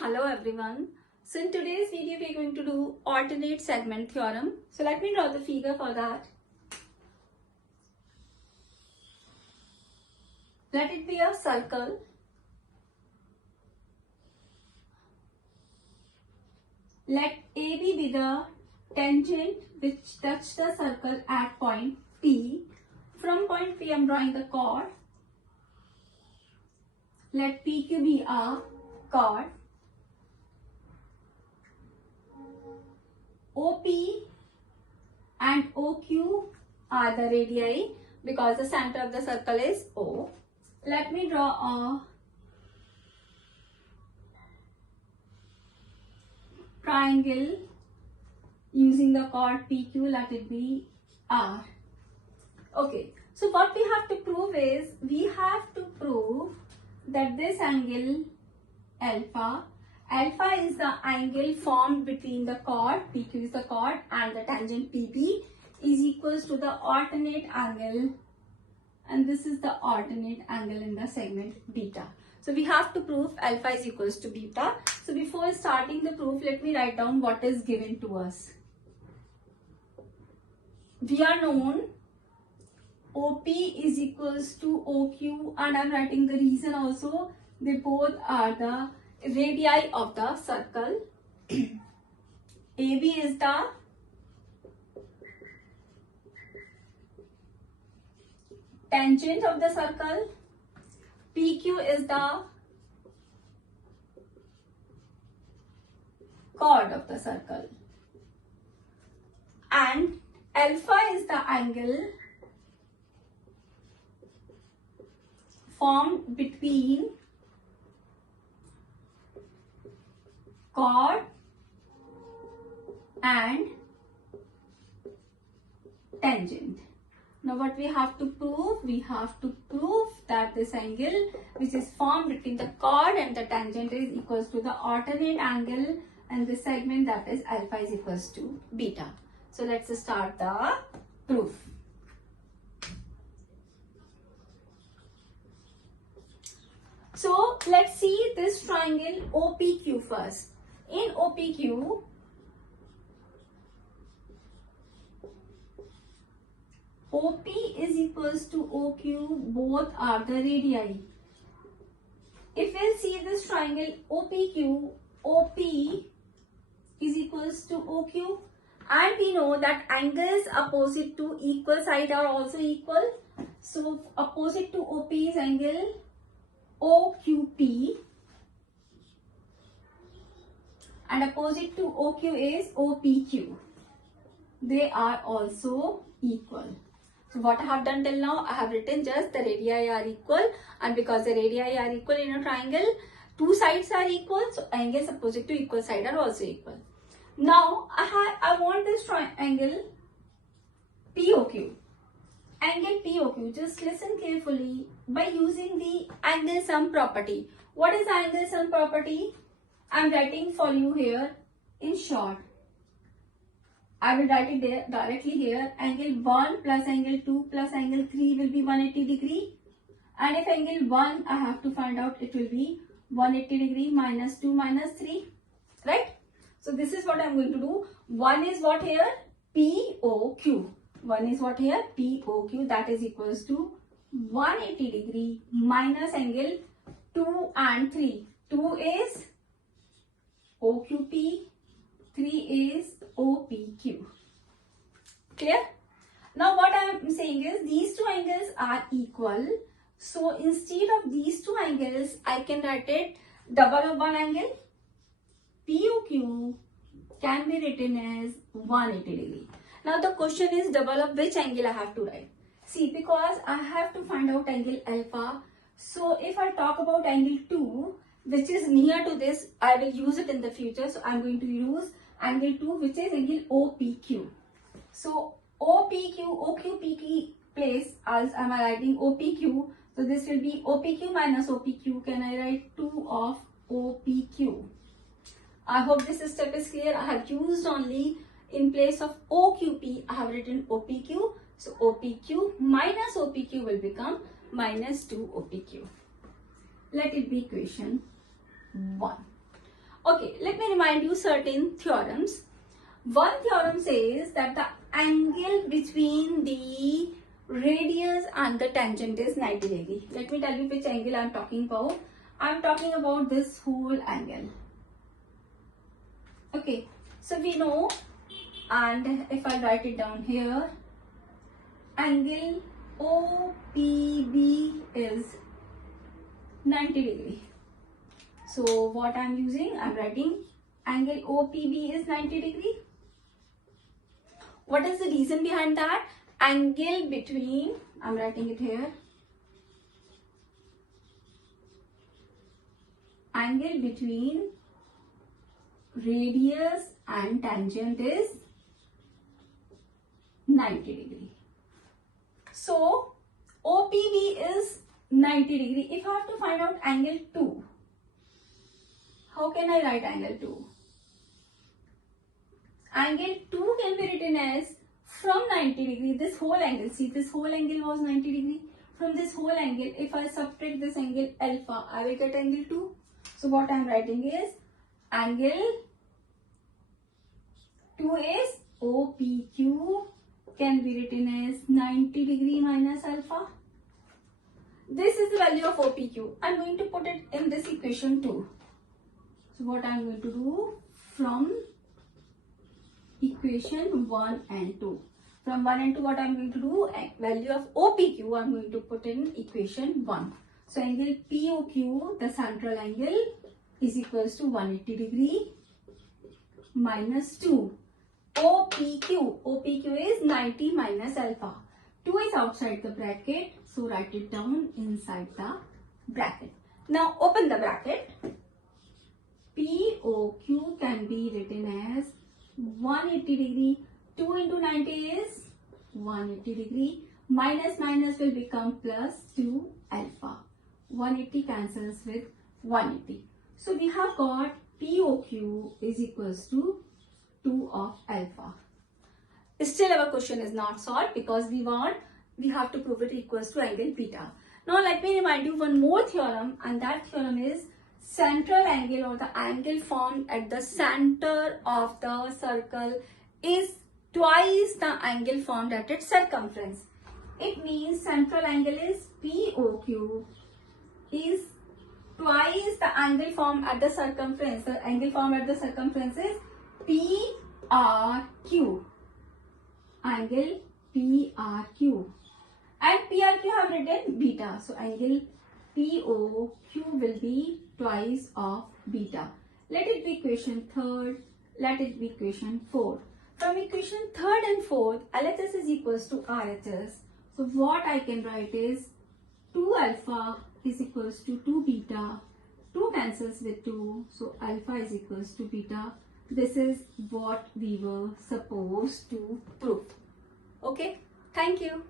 Hello everyone. So in today's video we are going to do alternate segment theorem. So let me draw the figure for that. Let it be a circle. Let AB be the tangent which touch the circle at point P. From point P I am drawing the chord. Let PQ be a chord. OP and OQ are the radii because the center of the circle is O. Let me draw a triangle using the chord PQ. Let it be R. Okay, so what we have to prove is we have to prove that this angle alpha is the angle formed between the chord, PQ is the chord, and the tangent PP is equals to the alternate angle, and this is the alternate angle in the segment beta. So we have to prove alpha is equals to beta. So before starting the proof, let me write down what is given to us. We are known OP is equals to OQ, and I am writing the reason also. They both are the radii of the circle. AB is the tangent of the circle. PQ is the chord of the circle. And alpha is the angle formed between chord and tangent. Now what we have to prove? We have to prove that this angle which is formed between the chord and the tangent is equals to the alternate angle, and the segment that is alpha is equals to beta. So let's start the proof. So let's see this triangle OPQ first. In OPQ, OP is equals to OQ, both are the radii. If we'll see this triangle OPQ, OP is equals to OQ, and we know that angles opposite to equal side are also equal. So opposite to OP is angle OQP, and opposite to OQ is OPQ. They are also equal. So what I have done till now, I have written just the radii are equal, and because the radii are equal in a triangle, two sides are equal, so angles opposite to equal side are also equal. Now I want this triangle POQ. Angle POQ, just listen carefully by using the angle sum property. What is angle sum property? I am writing for you here in short. I will write it there directly here. Angle 1 plus angle 2 plus angle 3 will be 180 degree. And if angle 1, I have to find out, it will be 180 degree minus 2 minus 3. Right? So this is what I am going to do. 1 is what here? POQ. 1 is what here? POQ. That is equals to 180 degree minus angle 2 and 3. 2 is OQP, 3 is OPQ. Clear? Now what I am saying is these two angles are equal. So instead of these two angles, I can write it double of one angle. POQ can be written as 180 degree. Now the question is double of which angle I have to write. See, because I have to find out angle alpha. So if I talk about angle 2, which is near to this, I will use it in the future. So I am going to use angle 2, which is angle OPQ. So OPQ, OQPQ place, as I am writing OPQ. So this will be OPQ minus OPQ. Can I write 2 of OPQ? I hope this step is clear. I have used only in place of OQP, I have written OPQ. So OPQ minus OPQ will become minus 2 OPQ. Let it be equation 1. Okay, let me remind you certain theorems. One theorem says that the angle between the radius and the tangent is 90 degree. Let me tell you which angle I am talking about. I am talking about this whole angle. Okay, so we know, and if I write it down here, angle OPB is 90 degree. So what I am using, I am writing angle OPB is 90 degree. What is the reason behind that? Angle between, I am writing it here, angle between radius and tangent is 90 degree. So OPB is 90 degree. If I have to find out angle 2, how can I write angle 2? Angle 2 can be written as from 90 degree, this whole angle, see this whole angle was 90 degree. From this whole angle, if I subtract this angle alpha, I will get angle 2. So what I am writing is angle 2 is OPQ can be written as 90 degree minus alpha. This is the value of OPQ. I am going to put it in this equation too. So what I am going to do, from equation 1 and 2. From 1 and 2, what I am going to do, value of OPQ I am going to put in equation 1. So angle POQ, the central angle, is equals to 180 degree minus 2. OPQ is 90 minus alpha. 2 is outside the bracket, so write it down inside the bracket. Now open the bracket. POQ can be written as 180 degree. 2 into 90 is 180 degree. Minus minus will become plus 2 alpha. 180 cancels with 180. So we have got POQ is equals to 2 of alpha. Still our question is not solved because we have to prove it equals to angle beta. Now let me remind you one more theorem, and that theorem is central angle, or the angle formed at the center of the circle, is twice the angle formed at its circumference. It means central angle is POQ is twice the angle formed at the circumference. The angle formed at the circumference is PRQ. Angle PRQ. And PRQ have written beta. So angle POQ will be twice of beta. Let it be equation 3rd. Let it be equation 4th. From equation 3rd and 4th, LHS is equals to RHS. So what I can write is 2 alpha is equals to 2 beta. 2 cancels with 2. So alpha is equals to beta. This is what we were supposed to prove. Okay. Thank you.